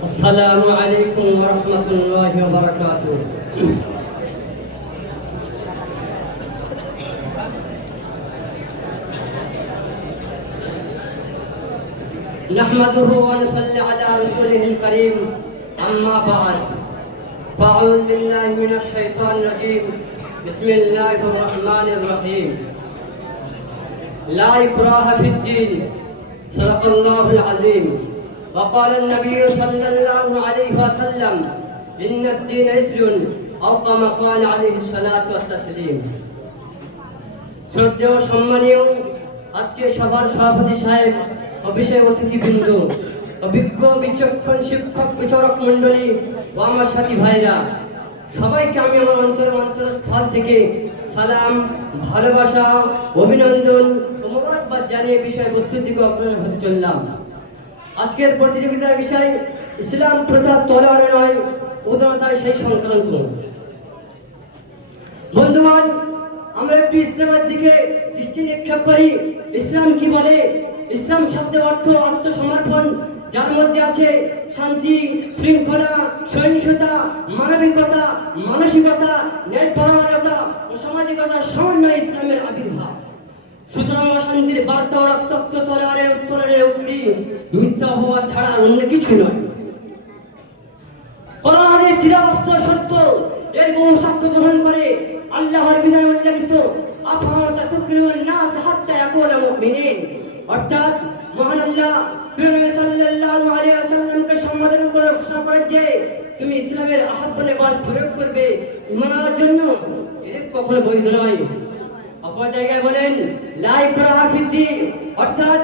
السلام عليكم ورحمة الله وبركاته. نحمده ونصلي على رسوله الكريم. أما بعد فأعوذ بالله من الشيطان الرجيم. بسم الله الرحمن الرحيم. لا إكراه في الدين. صدق الله العظيم. وقال النبي صلى الله عليه وسلم إن الدين يسر أو كما قال عليه الصلاة والتسليم. শ্রদ্ধেয় সম্মানীয় আজকে সবার সভাপতি সাহেব ও বিশেষ অতিথিবৃন্দ, অভিজ্ঞ বিচক্ষণ শিক্ষক বিচারক মণ্ডলী ও আমার সাথী ভাইরা, সবাইকে আমি আমার অন্তরস্থল থেকে সালাম, ভালোবাসা, অভিনন্দন ও মোবারকবাদ জানিয়ে বিষয়বস্তুর দিকে অগ্রসর হতে চললাম। আজকের প্রতিযোগিতার বিষয় ইসলাম প্রচার তলোয়ারে নয়, উদারতায় সেই সংক্রান্ত। বন্ধুগণ, আমরা একটু ইসলামের দিকে দৃষ্টি নিক্ষেপ করি। ইসলাম কি বলে? ইসলাম শব্দের অর্থ আত্মসমর্পণ, যার মধ্যে আছে শান্তি, শৃঙ্খলা, সহিষ্ণুতা, মানবিকতা, মানসিকতা, ন্যায়পরায়ণতা ও সামাজিকতার সমন্বয়ে ইসলামের আবির্ভাব। সুতরাং অশান্তির বার্তা ও রক্তাক্ত তলোয়ারের উত্তরের উক্তি মিথ্যা অপবাদ ছাড়া আর অন্য কিছু নয়। কোরআনের চিরবাস্তব সত্য, এর বহু সাক্ষ্য বহন করে আল্লাহর বিধানে উল্লেখিত আফাতা তুকরিমুন নাস হাত্তা ইয়াকুনা মুমিনিন, অর্থাৎ মহান আল্লাহ নবী সাল্লাল্লাহু আলাইহি ওয়াসাল্লামকে সম্বোধন করে ঘোষণা করেন যে তুমি ইসলামের আহ্বানে বল প্রয়োগ করবে ঈমান আনার জন্য। এর কখনো বৈধ নয়। অপর জায়গায় বলেন লা ইকরাহা ফিদ্দীন, অর্থাৎ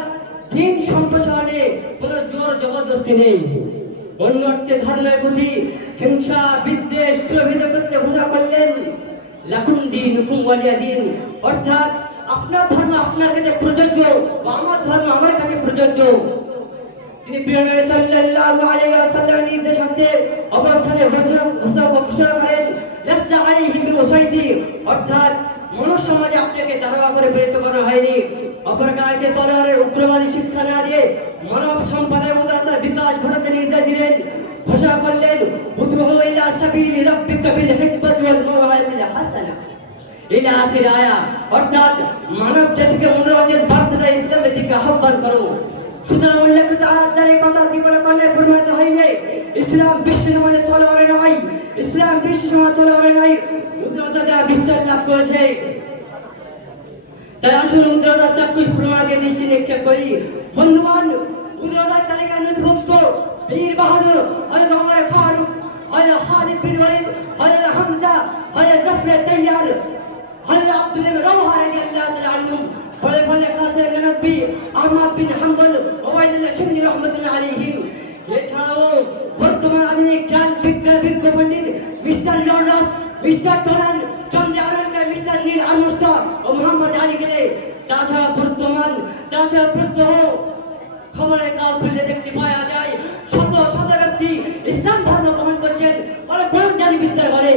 দ্বীন সম্প্রসারণে কোনো জোর জবরদস্তি নেই। অন্য অর্থে ধর্মের প্রতি হিংসা, বিদ্বেষ প্রভৃত করতে ঘোষণা করলেন লাকুম দীনুকুম ওয়ালিয়া দীন, অর্থাৎ আপনার ধর্ম আপনার কাছে প্রযোজ্য ও আমার ধর্ম আমার কাছে প্রযোজ্য। তিনি প্রিয় নবী সাল্লাল্লাহু আলাইহি ওয়াসাল্লামের নির্দেশান্তে অবস্থানে ঘোষণা করেন লাসা আলাইহি বিমুসাইতির, অর্থাৎ মনুষ্য সমাজে আপনাকে দারোয়া করে প্রেরিত করা হয়নি। অপর গায়ে তলোয়ারের উগ্রবাদী শিক্ষা না দিয়ে মানব সম্পদের উদারতার বিকাশ ঘটাতে নির্দেশ দিলেন। ঘোষণা করলেন উদউ ইলা সাবিলি রাব্বিকা বিল হিকমাতি ওয়াল মাউইযাতিল হাসানা ইলা আখির আয়াত, অর্থাৎ মানব জাতিকে মনোরঞ্জন বার্তা ইসলামের দিকে আহ্বান করো। সুতরাং উল্লেখিত আয়াতের এই কথা জীবনে কর্ণে পরিণত হইলে ইসলাম বিশ্বের মধ্যে তলোয়ারে নয়, ইসলাম বিশ্বের সমাজে তলোয়ারে নয়, উদারতা দ্বারা বিস্তার লাভ করেছে। তাই আসুন উদারতার চাক্ষুষ প্রমাণকে দৃষ্টি নিক্ষেপ করি। বন্ধুগণ, উদারতার তালিকায় নথিভুক্ত বীর বাহাদুর হযরত ওমর ফারুক, হযরত খালিদ বিন ওয়ালিদ, হযরত হামজা, হযরত জাফর তাইয়ার, হযরত আব্দুল্লাহ বিন রাওহা রাদিয়াল্লাহু তাআলা আনহুম, খলিফা কাসিম বিন নবী, আহমদ বিন হাম্বল, ওবাইদুল্লাহ শিবলি রাহমাতুল্লাহ আলাইহিম। এছাড়াও বর্তমান আধুনিক জ্ঞান বিজ্ঞান বিজ্ঞ পণ্ডিত মিস্টার লর্ডস, মিস্টার টরান, চন্দ্র আরনকে, মিস্টার নীল আর্মস্ট্রং ও মোহাম্মদ আলী গেলে, তাছাড়া প্রত্যহ খবরের কাল খুললে দেখতে পাওয়া যায় শত শত ব্যক্তি ইসলাম ধর্ম গ্রহণ করছেন, বলে বড় জাতি বিদ্যার বলে।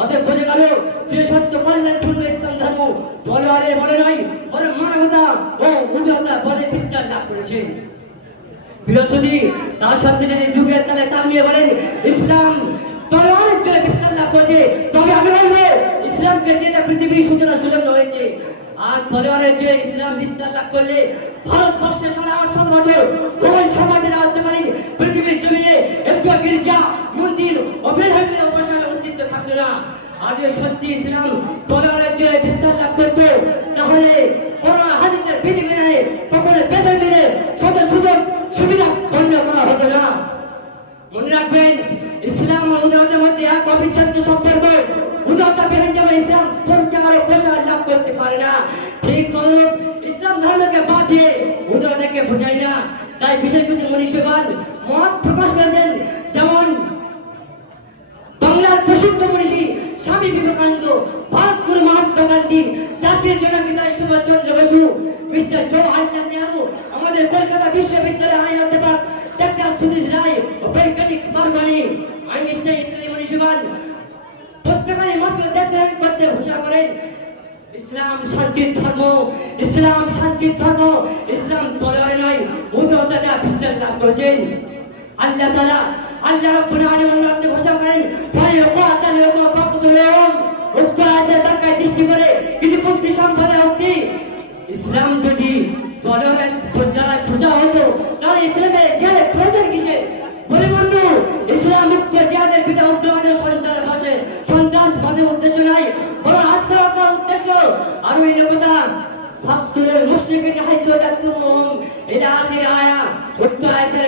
অতএব বোঝা গেল যে সত্য কল্যাণপূর্ণ ইসলাম ধর্ম তলোয়ারে বলে নয়, বলে মানবতা ও উদারতা বলে বিস্তার লাভ করেছে। বৃহস্পতি তার সাথে যদি যুগের তালে তাল নিয়ে বলেন ইসলাম তলোয়ারের জন্য বিস্তার লাভ করেছে, তবে আমি বলবো ইসলামকে যেটা পৃথিবীর সূচনা সুলগ্ন হয়েছে, আর তলোয়ারের যে ইসলাম বিস্তার লাভ করলে ভারতবর্ষের 800 বছর ওই সমাজের রাজত্বকালীন পৃথিবীর জমিনে একটু গির্জা, মন্দির ও বেধর্মীয় উপাসনার অস্তিত্ব থাকতো না। আর যদি সত্যি ইসলাম তলোয়ারের যে বিস্তার লাভ করতো, তাহলে কোরআন হাদিসের বিধিবিধানে কখনো বেধর্মীদের সুযোগ সুবিধা বন্ধ করা হতো না। মনে রাখবেন, ইসলাম ও উদারতার মধ্যে এক অবিচ্ছেদ্য সম্পর্ক। উদারতা বিহীন যেমন ইসলাম প্রচার ও প্রসার লাভ করতে পারে না, ঠিক তদ্রূপ ইসলাম ধর্মকে বাদ দিয়ে উদারতাকে বোঝায় না। তাই বিশেষ কিছু মনীষীগণ মত প্রকাশ করেছেন, যেমন বাংলার প্রসিদ্ধ মনীষী স্বামী বিবেকানন্দ, ভারতপুর মহাত্মা গান্ধী, জাতির জনক নেতাজি সুভাষচন্দ্র বসু, মিস্টার জওহরলাল নেহরু, আমাদের কলকাতা বিশ্ববিদ্যালয়ের আইন অধ্যাপক ডাক্তার সুধীর রায় ও বৈজ্ঞানিক বারবানি, আইনস্টাইন ইত্যাদি মনীষীগণ পুস্তকাদি মত করতে ঘোষণা করেন ইসলাম শান্তির ধর্ম, ইসলাম শান্তির ধর্ম, ইসলাম তলোয়ারে নয় উদারতা দ্বারা বিস্তার লাভ করেছেন। আল্লাহ তাআলা আল্লাহ রাব্বুল আলামিন আপনি ঘোষণা করেন ফায়াকাতালুহুম ফাকতুলুহুম। উক্ত আয়াতের ব্যাখ্যায় দৃষ্টি করে কিছু বুদ্ধি সম্পদের উক্তি ইসলাম যদি দলের দ্বারা পূজা হতো তাহলে ইসলামের জেলে প্রয়োজন কিসের? বলে বন্ধু, ইসলাম মুক্ত জিহাদের পিতা উগ্রবাদের সন্ত্রাসের পাশে সন্ত্রাসবাদের উদ্দেশ্য নাই, বরং আত্মরক্ষার উদ্দেশ্য। আর ওই লোকটা ফাকতুলুল মুশরিকিন হাইসু তাকতুমুহুম ইলা আখির আয়া। উক্ত আয়াতের